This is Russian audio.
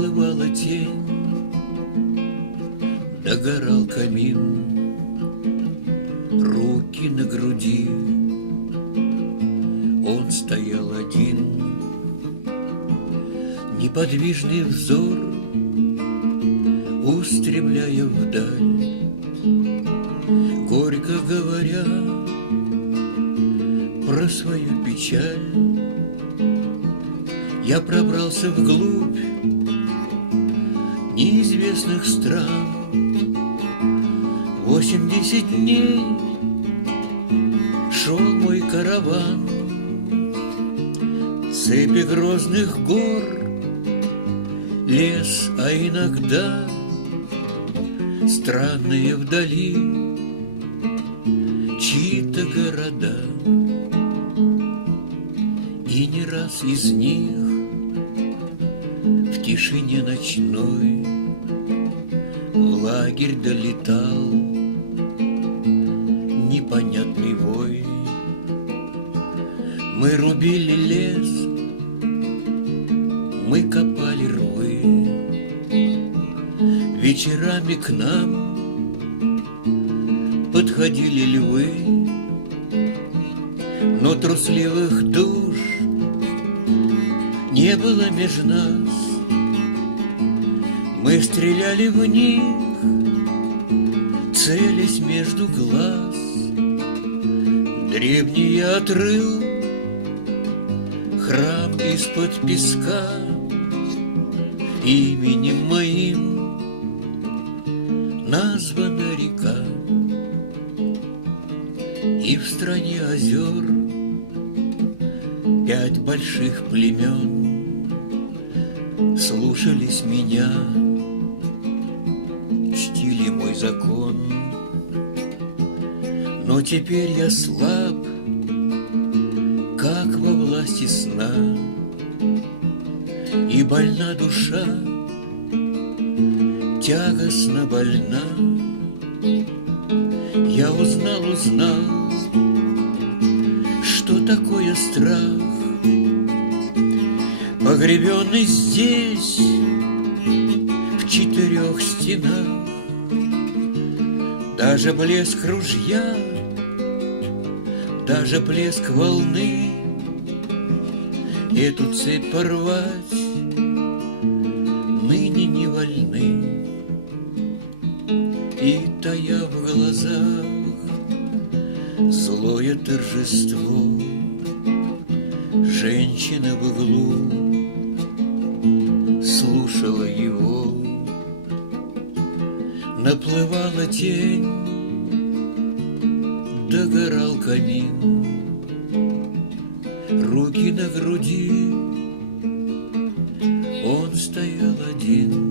наплывала тень, догорал камин, руки на груди. Он стоял один, неподвижный взор, устремляя вдаль, горько говоря про свою печаль. Я пробрался вглубь неизвестных стран. 80 дней шел мой караван, цепи грозных гор, лес, а иногда странные вдали чьи-то города. И не раз из них в тишине ночной в лагерь долетал непонятный вой. Мы рубили лес, мы копали рвы, вечерами к нам подходили львы, но трусливых душ не было меж нас. Мы стреляли в них, целясь между глаз. Древний я отрыл храм из-под песка, именем моим названа река. И в стране озер 5 больших племен слушались меня, чтили мой закон. Но теперь я слаб, как во власти сна, и больна душа, тягостно больна. Я узнал, что такое страх, погребенный здесь в 4 стенах. Даже блеск ружья, даже плеск волны эту цепь порвать ныне не вольны. И тая в глазах злое торжество, женщина в углу слушала его. Наплывала тень, догорал камин, руки на груди, он стоял один.